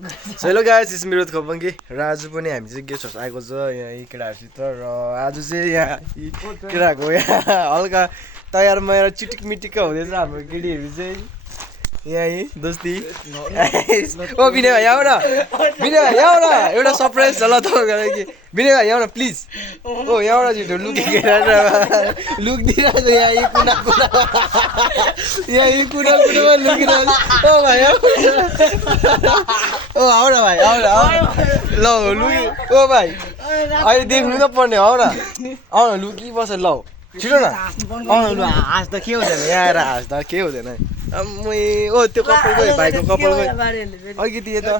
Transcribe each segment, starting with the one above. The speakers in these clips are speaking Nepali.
हेलो गाइस इट्स मेरो खपङ्गी राजु पनि हामी चाहिँ गेस्टहरु आएको छ यहाँ यी केटाहरुसित र आज चाहिँ यहाँ यी केटाको यहाँ हल्का तयार मयार चिटिक मिटिक्क हुँदैछ हाम्रो केटीहरु चाहिँ यहाँ यी दोस्ती ओ विनय भाइ आऊ न विनय भाइ आऊ न एउटा सरप्राइज छ ल तपाईको लागि विनय भाइ आऊ न प्लिज ओ यहाँबाट छिटो लुकेर लुक दिइरहेछ यहाँ यी कुना कुना यहाँ यी कुना कुनामा लुकिरहेछ ओ भाइ आऊ ओ आऊ न भाइ आऊ न ल लुकी ओ भाइ अहिले देख्नु त पर्ने आऊ न लुकिबस्छ ल छिटो न आऊ न लु हाँस्दा के हुँदैन यहाँ आएर हाँस्दा के हुँदैन अम्मै ओ त्यो कपाल गयो भाइको कपाल गयो अलिकति यता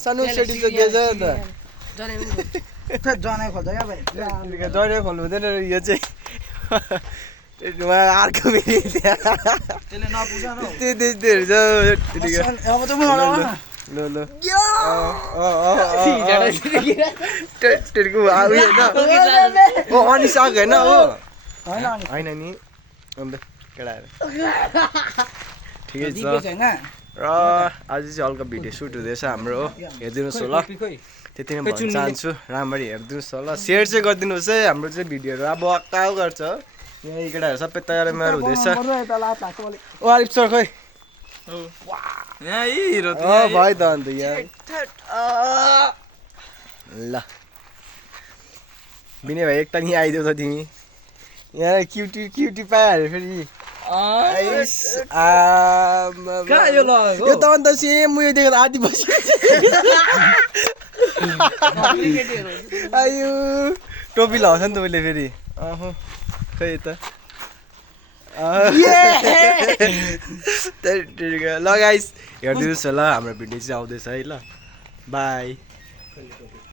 सानो सेटिङ त दिएछ नि त जनै खोल्छ क्या भाइ जनै खोल्नु हुँदैन यो चाहिँ अर्को फेरि त्यसले नपुछ न त्यस्तोहरू छ अब त म ल ल टेटको उयो होइन ओ अनिसाक होइन हो होइन नि अन्त केटाहरू ठिकै छ र आज चाहिँ हल्का भिडियो सुट हुँदैछ हाम्रो हो हेरिदिनुहोस् होला त्यति नै भन्न चाहन्छु राम्ररी हेरिदिनुहोस् होला सेयर चाहिँ गरिदिनुहोस् है हाम्रो चाहिँ भिडियोहरू अब हक्काउ गर्छ यहाँ यी केटाहरू सबै तयार मेयर हुँदैछ ओ आरिफ सर खै भाइ त अन्त यहाँ ल विनय भाइ एकताल यहाँ आइदेऊ त तिमी यहाँ क्युटी क्युटी पाइहाल्यो फेरि यो त अन्त सेम उयो देखेर आधी बसी आयु टोपी लगाउँछ नि तपाईँले फेरि खै त ल गाइस हेरिदिनुहोस् होला हाम्रो भिडियो चाहिँ आउँदैछ है ल बाई